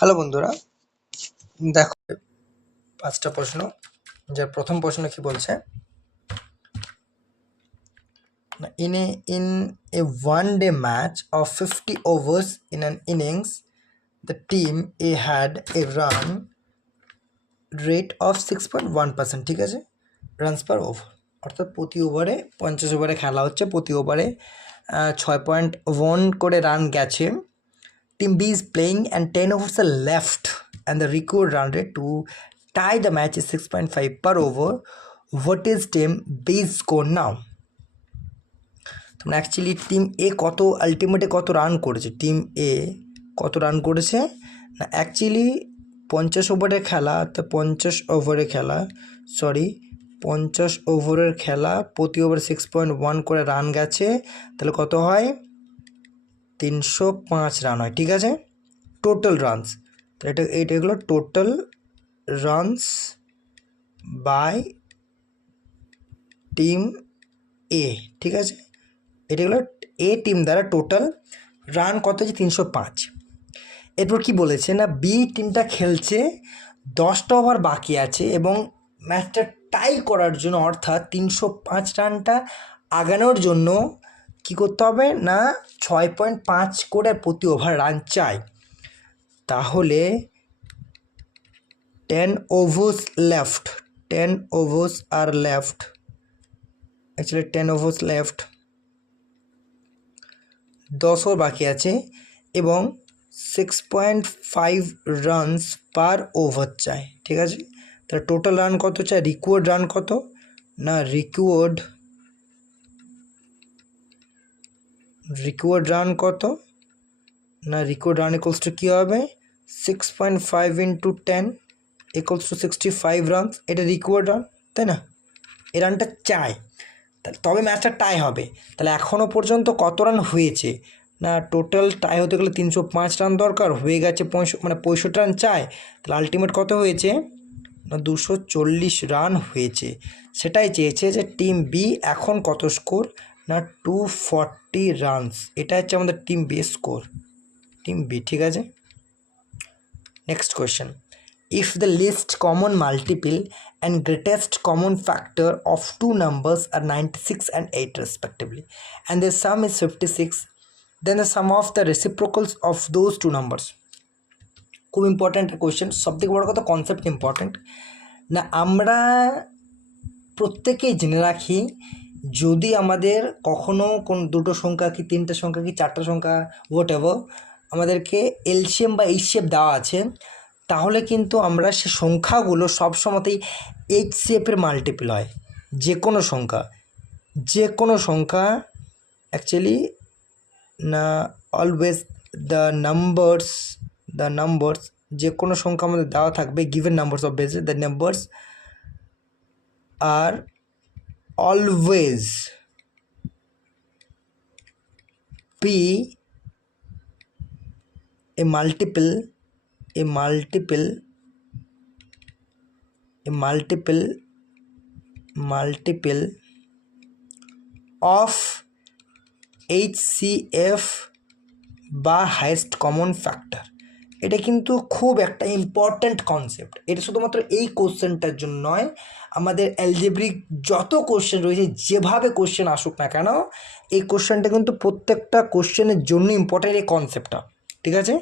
Hello বন্ধুরা, দেখো পাঁচটা প্রশ্ন। যার প্রথম প্রশ্ন কি বলছে, in a one-day match of 50 overs in an innings, the team A had a run rate of 6.1%, ঠিক আছে, রানস পার ওভার, অর্থাৎ প্রতি ওভারে 50 ওভারে খেলা হচ্ছে, প্রতি ওভারে 6.1 করে রান গেছে। Team B is playing and 10 overs are left and the record run rate to tie the match is 6.5 per over. What is Team B's score now? তোমরা অ্যাকচুয়ালি টিম এ আলটিমেটে কত রান করেছে, টিম এ কত run করেছে না, actually 50 ওভারের খেলা, তো 50 ওভারের খেলা প্রতি ওভার 6.1 করে রান গেছে, তাহলে কত হয়, 305 রান হয়, ঠিক আছে, টোটাল রানস। তো এটা হলো টোটাল রানস বাই টিম এ, ঠিক আছে, এটা হলো এ টিম দ্বারা টোটাল রান কত হচ্ছে 305। এরপর কি বলেছে না, বি টিমটা খেলছে, 10টা ওভার বাকি আছে এবং ম্যাচটা টাই করার জন্য, অর্থাৎ 305 রানটা আগানোর জন্য কি করতে হবে না, 6.5 করে প্রতি ওভার রান চাই। তাহলে 10 overs left, 10 overs are left, actually 10 overs left, 10 over বাকি আছে এবং 6.5 রানস পার ওভার চাই, ঠিক আছে। তাহলে টোটাল রান কত চাই, রিকোয়ার্ড রান কত না, রিকোয়ার্ড রান কত না, রিকোয়ার্ড রান ইকুয়ালস টু কী হবে, 6.5 ইন্টু 10 ইকুয়ালস টু 65 রানস, এটা রিকোয়ার্ড রান, তাই না, এই রানটা চাই, তবে ম্যাচটা টাই হবে। তাহলে এখনও পর্যন্ত কত রান হয়েছে না, টোটাল টাই হতে গেলে 305 রান দরকার, হয়ে গেছে 65 রান চাই, তাহলে আলটিমেট কত হয়েছে না, 240 রান হয়েছে। সেটাই চেয়েছে যে টিম বি এখন কত স্কোর না, 240 রানস, এটা হচ্ছে আমাদের team B score, team B, ঠিক আছে। Next question, if the least common multiple and greatest common factor of two numbers are 96 and 8 respectively and their sum is 56, then the sum of the reciprocals of those two numbers. খুব important question, সবথেকে বড় কথা concept important না, আমরা প্রত্যেকেই জেনে রাখি, যদি আমাদের কখনো কোন দুটো সংখ্যা কি তিনটে সংখ্যা কি চারটা সংখ্যা হোয়াট এভার আমাদেরকে এলসিএম বা এইচসিএফ দেওয়া আছে, তাহলে কিন্তু আমরা সে সংখ্যাগুলো সবসময়তেই এইচসিএফের মাল্টিপল হয়, যে কোনো সংখ্যা অ্যাকচুয়ালি না, অলওয়েজ দ্য নাম্বারস যে কোনো সংখ্যা আমাদের দেওয়া থাকবে, given numbers of basis, the numbers are always be a multiple of HCF বা হাইয়েস্ট কমন ফ্যাক্টর। এটা কিন্তু খুব একটা ইম্পর্ট্যান্ট কনসেপ্ট, এটা শুধুমাত্র এই কোশ্চেনটার জন্য নয়, আমাদের অ্যালজেব্রিক যত কোশ্চেন রয়েছে, যেভাবে কোশ্চেন আসুক না কেন, এই কোশ্চেনটা কিন্তু প্রত্যেকটা কোশ্চেনের জন্য ইম্পর্ট্যান্ট এই কনসেপ্টটা, ঠিক আছে,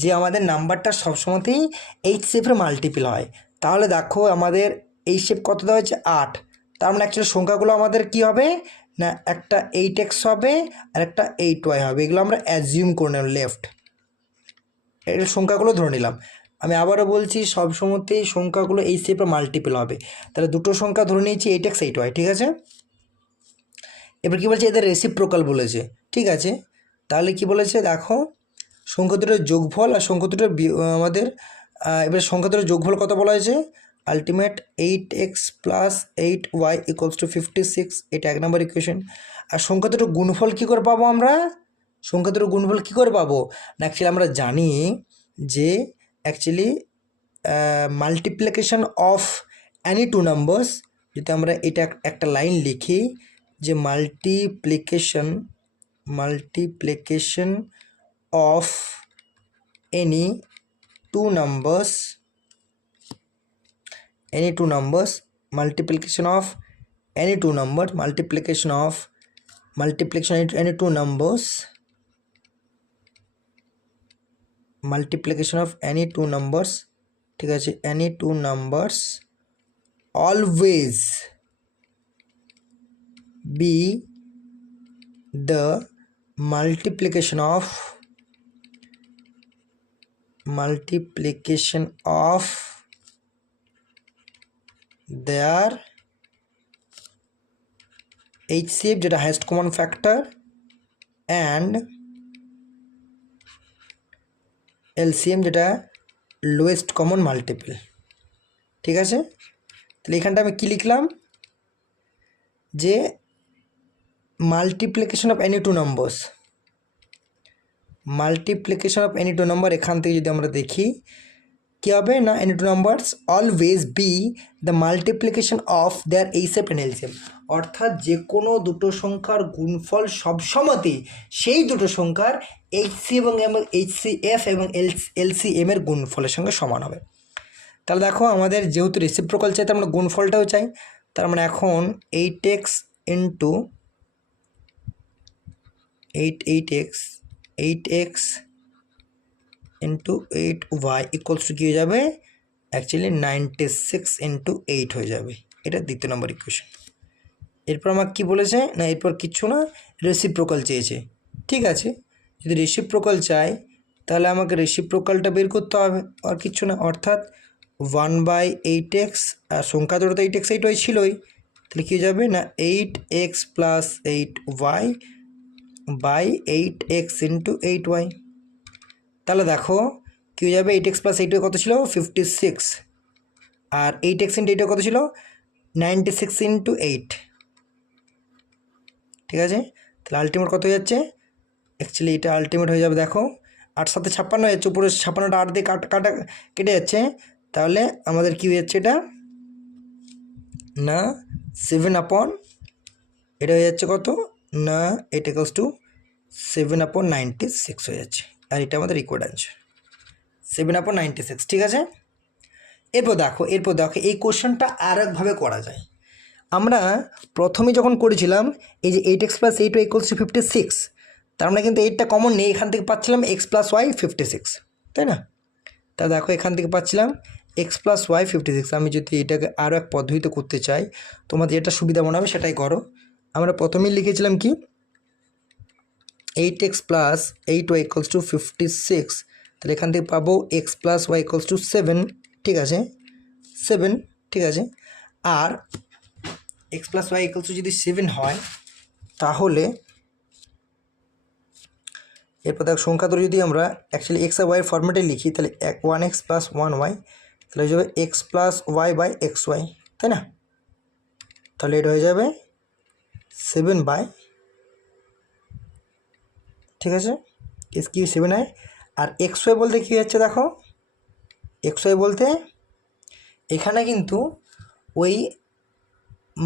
যে আমাদের নাম্বারটা সবসময়তেই এইচসিএফের মাল্টিপল হয়। তাহলে দেখো আমাদের এইচসিএফ কত দেওয়া হয়েছে 8, তার মানে অ্যাকচুয়ালি সংখ্যাগুলো আমাদের কী হবে না, একটা 8x হবে আর একটা 8y হবে, এগুলো আমরা অ্যাজিউম করে নিলাম, লেফট এর সংখ্যাগুলো ধরে নিলাম। আমি আবারও বলছি, সব সময়তেই সংখ্যাগুলো এই শেপের মাল্টিপল হবে, তাহলে দুটো সংখ্যা ধরে নিয়েছি 8x 8y, ঠিক আছে। এবার কী বলছে, এদের রেসিপ্রোকাল বলেছে, ঠিক আছে, তাহলে কি বলেছে দেখো, সংখ্যা দুটোর যোগফল আর সংখ্যা দুটোর আমাদের এবার সংখ্যা দুটোর যোগফল কত বলা হয়েছে, ultimate 8x plus 8y equals to 56, এটা 1 নম্বর ইকুয়েশন। আর সংখ্যা দুটোর গুণফল কী করে পাবো আমরা, অ্যাকচুয়ালি আমরা জানি যে actually multiplication of any two numbers, যদি আমরা এটা একটা লাইন লিখি যে multiplication of any two numbers multiplication of any two numbers multiplication into any two numbers multiplication of any two numbers ঠিক আছে any two numbers always be the multiplication of their HCF যেটা highest common factor and LCM যেটা lowest common multiple ঠিক আছে তাহলে এখানটা আমি কি লিখলাম যে multiplication of any two numbers এখান থেকে যদি আমরা দেখি কি হবে না any two numbers always be the multiplication of their HCF and LCM অর্থাৎ যে কোনো দুটো সংখ্যার গুণফল সবসময়তেই সেই দুটো সংখ্যার HCF এবং LCM এর গুণফলের সঙ্গে সমান হবে তাহলে দেখো আমাদের যেহেতু রেসিপ্রোকাল চাই তার আমরা গুণফলটাও চাই তার মানে এখন 8x into 8x into 8y equals to কি হয়ে যাবে অ্যাকচুয়ালি 96 into 8 হয়ে যাবে এটা দ্বিতীয় নম্বর ইকুয়েশন এরপর আমাকে কি বলেছে না এরপর কিচ্ছু না রেসিপ্রোকাল চেয়েছে ঠিক আছে যদি রেসিপ্রোকাল চাই তাহলে আমাকে রেসিপ্রোকালটা বের করতে হবে আর কিচ্ছু না অর্থাৎ 1/8x আর সংখ্যা দুটো তো 8x 8y ছিলই তাহলে কী হয়ে যাবে না 8x plus 8y by 8x into 8y তাহলে দেখো কী হয়ে যাবে 8x plus 8y কত ছিল 56 আর 8x into 8y কত ছিল 96 into 8 ঠিক আছে তাহলে আলটিমেট কত হয়ে যাচ্ছে অ্যাকচুয়ালি এটা আলটিমেট হয়ে যাবে দেখো 8 সাথে 56 হয়ে যাচ্ছে উপরে 56টা 8 দিয়ে কাটা কেটে যাচ্ছে তাহলে আমাদের কী হয়ে যাচ্ছে এটা না 7/, এটা হয়ে যাচ্ছে কত না এটা ইকুয়ালস টু 7/96 হয়ে যাচ্ছে আর এটা আমাদের রিকোয়ার্ড অ্যান্সার 7/96 ঠিক আছে এরপর দেখো এই কোশ্চেনটা আর একভাবে করা যায় আমরা প্রথমে যখন করেছিলাম এই যে 8x plus 8y equals to 56 তার মানে কিন্তু 8টা কমন নেই এখান থেকে পাচ্ছিলাম x plus y 56 তাই না তা দেখো এখান থেকে পাচ্ছিলাম x plus y 56 আমি যদি এটাকে আরও এক পদ্ধতিতে করতে চাই তোমাদের যেটা সুবিধা মনে হবে সেটাই করো আমরা প্রথমেই লিখেছিলাম কি 8x plus 8y equals to 56 তাহলে এখান থেকে পাবো x plus y equals to 7 ঠিক আছে 7 ঠিক আছে আর x plus y equals to যদি 7 হয় তাহলে এরপর দেখো সংখ্যা ধরে যদি আমরা অ্যাকচুয়ালি x আর y এর ফরম্যাটে লিখি তাহলে 1x plus 1y তাহলে হয়ে যাবে x plus y by xy তাই না তাহলে এটা হয়ে যাবে 7 ঠিক আছে কি 7 হয় আর xy বলতে কী হচ্ছে দেখো xy বলতে এখানে কিন্তু ওই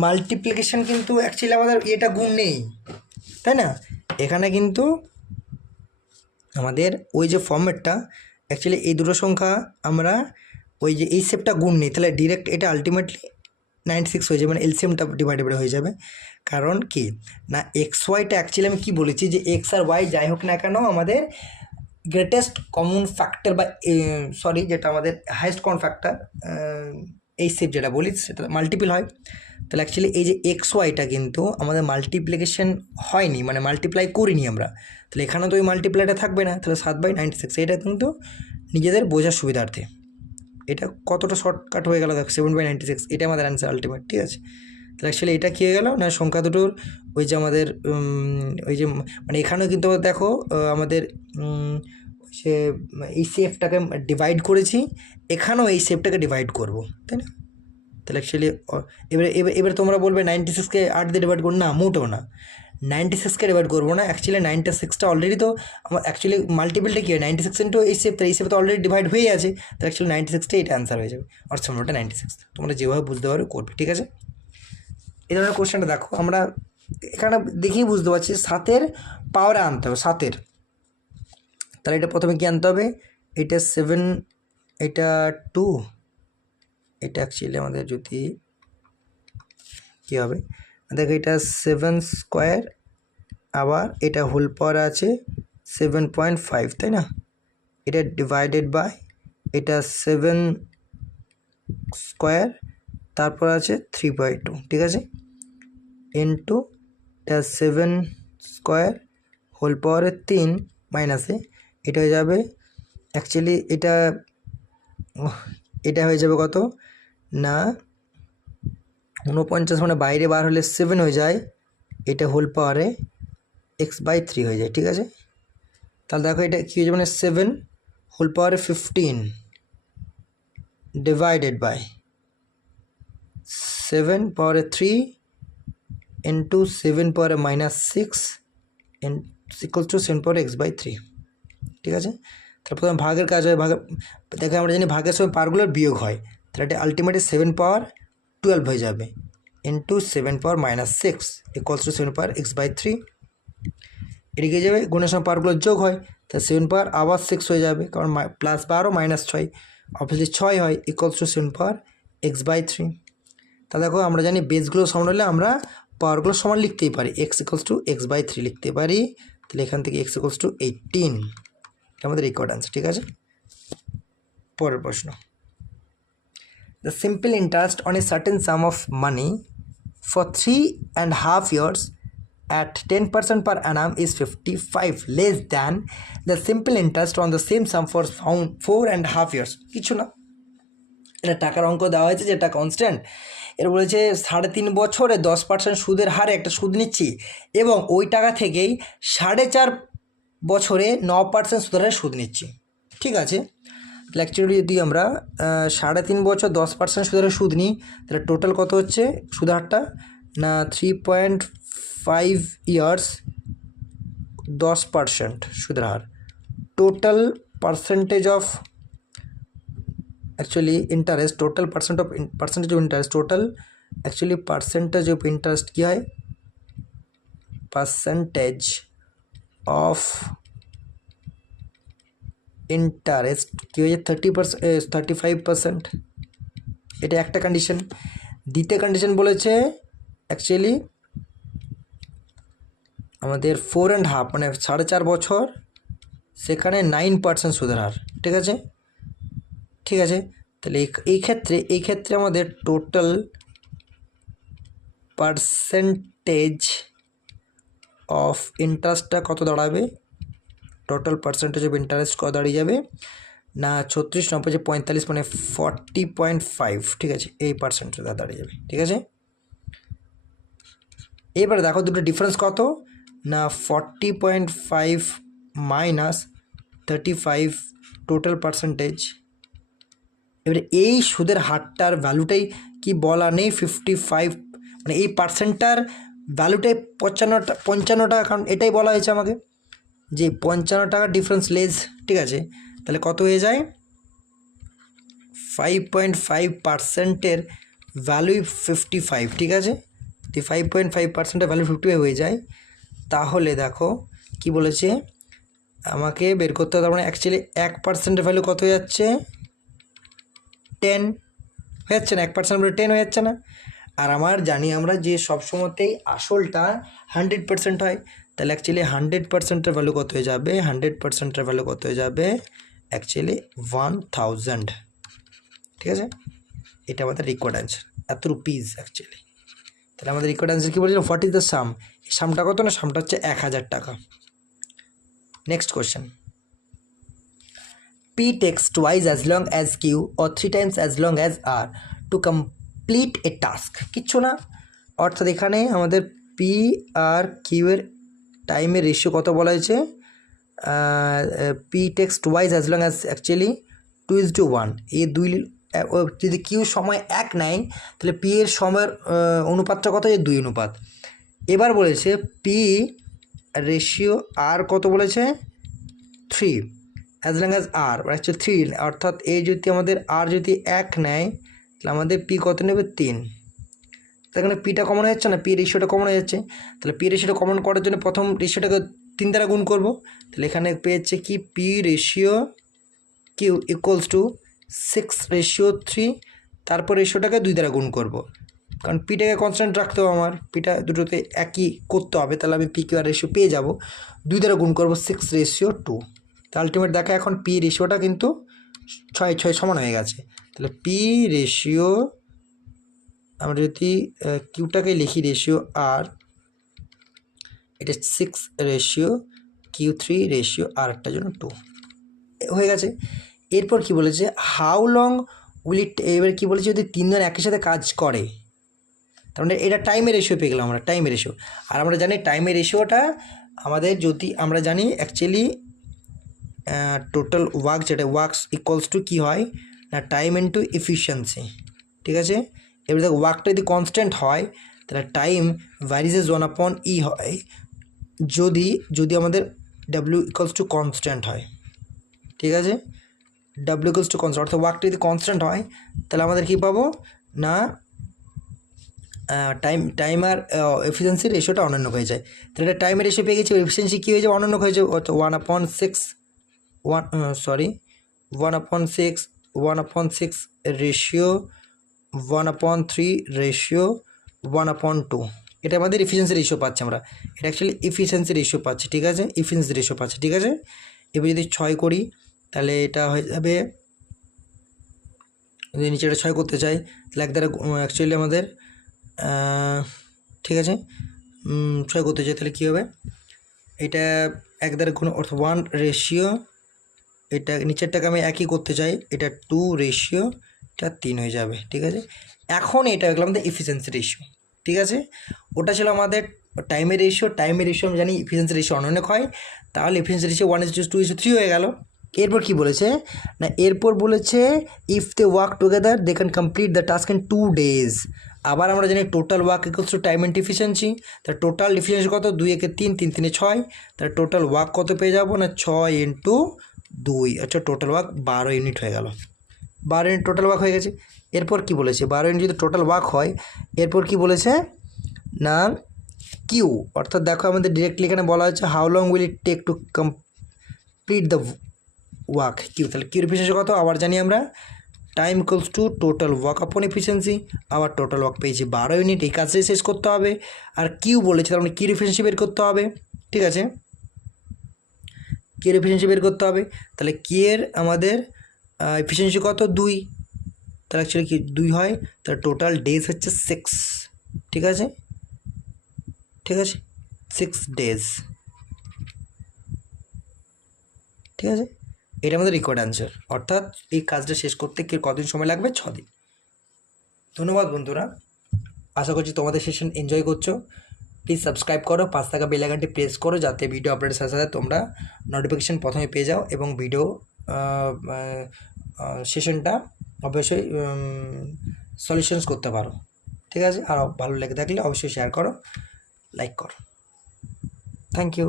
মাল্টিপ্লিকেশন কিন্তু অ্যাকচুয়ালি আমাদের এটা গুণ নেই তাই না এখানে কিন্তু আমাদের ওই যে ফর্মেটটা অ্যাকচুয়ালি এই দুটো সংখ্যা আমরা ওই যে এই শেপটা গুণ নেই তাহলে ডিরেক্ট এটা আলটিমেটলি 96 হয়ে যাবে মানে এলসিএমটা ডিভাইডেড হয়ে যাবে কারণ কি না এক্স ওয়াইটা অ্যাকচুয়ালি আমি কী বলেছি যে এক্স আর ওয়াই যাই হোক না কেন আমাদের গ্রেটেস্ট কমন ফ্যাক্টর বা সরি যেটা আমাদের হাইয়েস্ট কমন ফ্যাক্টর এই শেপ যেটা বলি সেটা মাল্টিপল হয় তাহলে অ্যাকচুয়ালি এই যে এক্স ওয়াইটা কিন্তু আমাদের মাল্টিপ্লিকেশন হয়নি মানে মাল্টিপ্লাই করিনি আমরা তাহলে এখানেও তো ওই মাল্টিপ্লাইটা থাকবে না তাহলে 7/96 এটা কিন্তু নিজেদের বোঝার সুবিধার্থে এটা কতটা শর্টকাট হয়ে গেল দেখো 7/96 এটা আমাদের অ্যান্সার আলটিমেট ঠিক আছে তাহলে অ্যাকচুয়ালি এটা কী হয়ে গেল না সংখ্যা দুটোর ওই যে আমাদের ওই যে মানে এখানেও কিন্তু দেখো আমাদের সে এই শেপটাকে ডিভাইড করেছি এখানেও এই শেপটাকে ডিভাইড করব তাই না তাহলে অ্যাকচুয়ালি এবারে তোমরা বলবে 96কে 8 দিয়ে ডিভাইড করো না মোটেও না 96কে ডিভাইড করবো না অ্যাকচুয়ালি 96টা অলরেডি তো আমার অ্যাকচুয়ালি মাল্টিপলটা কী হয় 96 ইন্টু এই শেপ এই শেপে তো অলরেডি ডিভাইড হয়ে আছে তো অ্যাকচুয়ালি 96টা এটা অ্যান্সার হয়ে যাবে আর সম্ভবটা 96 তোমরা যেভাবে বুঝতে পারো করবে ঠিক আছে এই ধরনের কোশ্চেনটা দেখো আমরা এখানে দেখেই বুঝতে পারছি 7-এর পাওয়ারে আনতে হবে 7-এর তাহলে এটা প্রথমে কী আনতে হবে এটা 7 এটা 2, এটা অ্যাকচুয়ালি আমাদের যদি কী হবে, দেখো এটা 7 স্কোয়ার, আবার এটা হোল পাওয়ার আছে 7.5, তাই না? এটা ডিভাইডেড বাই এটা 7 স্কোয়ার, তারপর আছে 3/2, ঠিক আছে, ইন্টু এটা 7 স্কোয়ার হোল পাওয়ারের 3 মাইনাসে এটা হয়ে যাবে অ্যাকচুয়ালি এটা হয়ে যাবে কত না 49, মানে বাইরে বার হলে 7 হয়ে যায়, এটা হোল পাওয়ারে x/3 হয়ে যায়, ঠিক আছে? তাহলে দেখো এটা কী হয়ে যাবে, মানে 7 হোল পাওয়ারে 15 ডিভাইডেড বাই 7 পাওয়ারে 3 ইন্টু 7 পাওয়ারে -6 ইকুয়াল টু 7 পাওয়ারে x/3, ঠিক আছে? তারপর প্রথমে ভাগের কাজ হয়, দেখো আমরা জানি ভাগের সময় পাওয়ারগুলোর বিয়োগ হয়, তাহলে এটা আলটিমেটলি 7 পাওয়ার 12 হয়ে যাবে into 7 power -6 equals to 7 power x/3। এদিকে যাবে গুণের সময় পাওয়ারগুলোর যোগ হয়, তাহলে 7 পাওয়ার আবার 6 হয়ে যাবে, কারণ +12 -6 অবভিয়াসলি 6 হয়, ইকুয়ালস টু 7 পাওয়ার x/3। তাহলে দেখো আমরা জানি বেসগুলো সমান হলে আমরা পাওয়ারগুলো সমান লিখতেই পারি, x ইকুয়ালস টু x/3 লিখতে পারি, তাহলে এখান থেকে x ইকুয়ালস টু 18, এটা আমাদের রিকোয়ার্ড আনসার, ঠিক আছে? পরের প্রশ্ন, the simple interest on a certain sum of money for 3.5 years at 10% per annum is 55 less than the simple interest on the same sum for 4.5 years। কিছু না, এটা টাকার অঙ্ক দেওয়া হয়েছে যেটা কনস্ট্যান্ট, এর বলেছে 3.5 বছরে 10% সুদের হারে একটা সুদ নিচ্ছি এবং ওই টাকা থেকেই 4.5 বছরে 9% সুদের হারে সুদ নিচ্ছি, ঠিক আছে? তাহলে অ্যাকচুয়ালি যদি আমরা 3.5 বছর 10% সুদের হারে সুদ নিই, তাহলে টোটাল কত হচ্ছে সুদের হারটা না 3.5 ইয়ার্স 10% সুদের হার, total percentage of actually interest, total percentage of interest, total actually percentage of interest কী হয়, পার্সেন্টেজ অফ ইন্টারেস্ট কী হয়ে যায় 35%, এটা একটা কন্ডিশন। দ্বিতীয় কন্ডিশন বলেছে অ্যাকচুয়ালি আমাদের 4.5 মানে 4.5 বছর, সেখানে 9% সুদের হার, ঠিক আছে? ঠিক আছে, তাহলে এই ক্ষেত্রে আমাদের টোটাল পার্সেন্টেজ অফ ইন্টারেস্টটা কত দাঁড়াবে, টোটাল পার্সেন্টেজ অফ ইন্টারেস্ট কত দাঁড়িয়ে যাবে না 36, 90, 45 মানে 40.5, ঠিক আছে? এই পার্সেন্টেজটা দাঁড়িয়ে যাবে, ঠিক আছে? এবারে দেখো দুটো ডিফারেন্স কত না 40.5 মাইনাস 35 টোটাল পার্সেন্টেজ। এবারে এই সুদের হারটার ভ্যালুটাই কি বলা নেই 55, মানে এই পার্সেন্টটার ভ্যালুটাই 55 টাকা, কারণ এটাই বলা হয়েছে আমাকে যে 55 টাকা ডিফারেন্স লেস, ঠিক আছে? তাহলে কত হয়ে যায় 5.5%-এর ভ্যালুই 55, ঠিক আছে? তো 5.5%-এর ভ্যালু 55 হয়ে যায়, তাহলে দেখো কি বলেছে আমাকে বের করতে হবে, তার মানে অ্যাকচুয়ালি 1%-এর ভ্যালু কত হয়ে যাচ্ছে 10 হয়ে যাচ্ছে না, 1% বলে 10 হয়ে যাচ্ছে না। আর আমরা জানি যে সবসময়তেই আসলটা 100% হয়, তাহলে অ্যাকচুয়ালি 100%-এর ভ্যালু কত হয়ে যাবে, 100%-এর ভ্যালু কত হয়ে যাবে অ্যাকচুয়ালি 1000, ঠিক আছে? এটা আমাদের রিকোয়ার্ড অ্যান্সার, এত রুপিস অ্যাকচুয়ালি। তাহলে আমাদের রিকোয়ার্ড অ্যান্সার কী বলেছিল, হোয়াট ইজ দ্য সাম, সামটা কত না, সামটা হচ্ছে 1000 টাকা। Next question, P takes twice as long as Q or 3 times as long as R to complete a task। কিচ্ছু না, অর্থাৎ এখানে আমাদের P আর Q এর টাইমের রেশিও কত বলা হয়েছে, P takes twice as long as actually 2:1, এই দুই যদি Q সময় 1 নেয় তাহলে P এর সময়ের অনুপাতটা কত, যে 2 অনুপাত। এবার বলেছে P রেশিও R কত বলেছে 3 অ্যাজ লং অ্যাজ আর অ্যাকচুয়ালি 3, অর্থাৎ এই যদি আমাদের আর যদি 1 নেয় তাহলে আমাদের পি কত নেবে 3। এখানে পিটা কমন হয়ে যাচ্ছে না, পি রেশিওটা কমন হয়ে যাচ্ছে, তাহলে পি রেশিওটা কমন করার জন্য প্রথম রেশিওটাকে 3 দ্বারা গুণ করব, তাহলে এখানে পেয়েছে কি P ratio Q equals to 6:3, তারপর রেশিওটাকে 2 দ্বারা গুণ করব, কারণ পিটাকে কনস্ট্যান্ট রাখতে হবে, আমার পিটা দুটোতে একই করতে হবে, তাহলে আমি পি কিউ আর রেশিও পেয়ে যাব। 2 দ্বারা গুণ করব 6:2, তো আলটিমেট দেখা এখন পি রেশিওটা কিন্তু 6 সমান হয়ে গেছে। তাহলে পি রেশিও, আমরা যদি কিউটাকে লিখি রেশিও আর, এটা 6:Q3 জন্য 2 হয়ে গেছে। এরপর কি বলেছে, হাউ লং উইল ইট, এবার কী বলেছে, যদি 3 জন একই সাথে কাজ করে, তার মানে এটা টাইমের রেশিও পেয়ে গেলাম আমরা, টাইমের রেশিও। আর আমরা জানি টাইমের রেশিওটা আমাদের, যদি আমরা জানি অ্যাকচুয়ালি টোটাল ওয়ার্ক, যেটা ওয়ার্কস ইকুয়ালস টু কী হয় না, টাইম ইন্টু এফিসিয়েন্সি, ঠিক আছে। এবার দেখো ওয়ার্কটা যদি কনস্ট্যান্ট হয় তাহলে টাইম ভ্যারিজেস 1/E হয়, যদি আমাদের ডাব্লিউ ইকুয়ালস টু কনস্ট্যান্ট হয়, ঠিক আছে। ডাব্লিউ ইকুয়ালস টু কনস্ট্যান্ট, অর্থাৎ ওয়ার্কটা যদি কনস্ট্যান্ট হয় তাহলে আমাদের কী পাবো না, টাইম আর এফিসিয়েন্সির রেশিওটা অনন্য হয়ে যায়। তাহলে এটা টাইমের রেশিও পেয়ে গেছি, এফিসিয়েন্সি কী হয়ে যায়, অনন্য হয়ে যায়, অর্থাৎ 1/6 রেশিও 1/3 রেশিও 1/2, এটা আমাদের এফিসিয়েন্সি রেশিও পাচ্ছি আমরা, এটা অ্যাকচুয়ালি এফিসিয়েন্সি রেশিও পাচ্ছি, ঠিক আছে, এফিসিয়েন্সি রেশিও পাচ্ছি, ঠিক আছে। এবার যদি 6 করি তাহলে এটা হয়ে যাবে, যদি নিচে এটা 6 করতে চাই তাহলে এক দ্বারা অ্যাকচুয়ালি আমাদের, ঠিক আছে, 6 করতে চাই তাহলে কী হবে, এটা এক দ্বারা গুণ, অর্থাৎ 1 রেশিও, এটা নিচেরটাকে আমি একই করতে চাই, এটা 2 রেশিও, এটা 3 হয়ে যাবে, ঠিক আছে। এখন এটা হয়ে গেল আমাদের এফিসিয়েন্সি রেশিও, ঠিক আছে। ওটা ছিল আমাদের টাইমের রেশিও আমি জানি এফিসিয়েন্সি রেশিও অনেক হয়, তাহলে এফিসিয়েন্সি রেশিও 1:2:3 হয়ে গেল। এরপর কি বলেছে না, এরপর বলেছে if they work together they can complete the task in 2 days। আবার আমরা জানি total work equals to time and efficiency, তার টোটাল এফিসিয়েন্সি কত, 2 একে 3, 3 3 6, তার টোটাল ওয়ার্ক কত পেয়ে যাবো না, 6 × 2, আচ্ছা টোটাল ওয়ার্ক 12 ইউনিট হয়ে গেল, 12 ইউনিট টোটাল ওয়ার্ক হয়ে গেছে। এরপর কি বলেছে, 12 ইউনিট যদি টোটাল ওয়ার্ক হয়, এরপর কি বলেছে না, কিউ, অর্থাৎ দেখো আমাদের ডিরেক্টলি এখানে বলা হচ্ছে how long will it take to complete the work, Q, তাহলে কিউর এফিসিয়েন্সি কত, আবার জানি আমরা time equals to total work upon efficiency, আবার টোটাল ওয়ার্ক পেয়েছি 12 ইউনিট, এই কাজটাই শেষ করতে হবে। আর কিউ বলেছে তার মানে কিউর এফিসিয়েন্সি বের করতে হবে, ঠিক আছে, কিউর এফিসিয়েন্সি বের করতে হবে। তাহলে কিউর আমাদের এফিসিয়েন্সি কত, 2, তাহলে অ্যাকচুয়ালি কি 2 হয়, তার টোটাল ডেজ হচ্ছে 6, ঠিক আছে, ঠিক আছে, 6 days, ঠিক আছে। এটা আমাদের রিকোয়ার্ড অ্যান্সার, অর্থাৎ এই কাজটা শেষ করতে কতদিন সময় লাগবে, 6 দিন। ধন্যবাদ বন্ধুরা, আশা করছি তোমাদের সেশন এনজয় করছো। প্লিজ সাবস্ক্রাইব করো, পাশে থাকা বেল আইকনটি প্রেস করো, যাতে ভিডিও আপলোডের সাথে সাথে তোমরা নোটিফিকেশান প্রথমে পেয়ে যাও, এবং ভিডিও সেশনটা অবশ্যই সলিউশনস করতে পারো, ঠিক আছে। আর ভালো লেগে থাকলে অবশ্যই শেয়ার করো, লাইক করো। Thank you.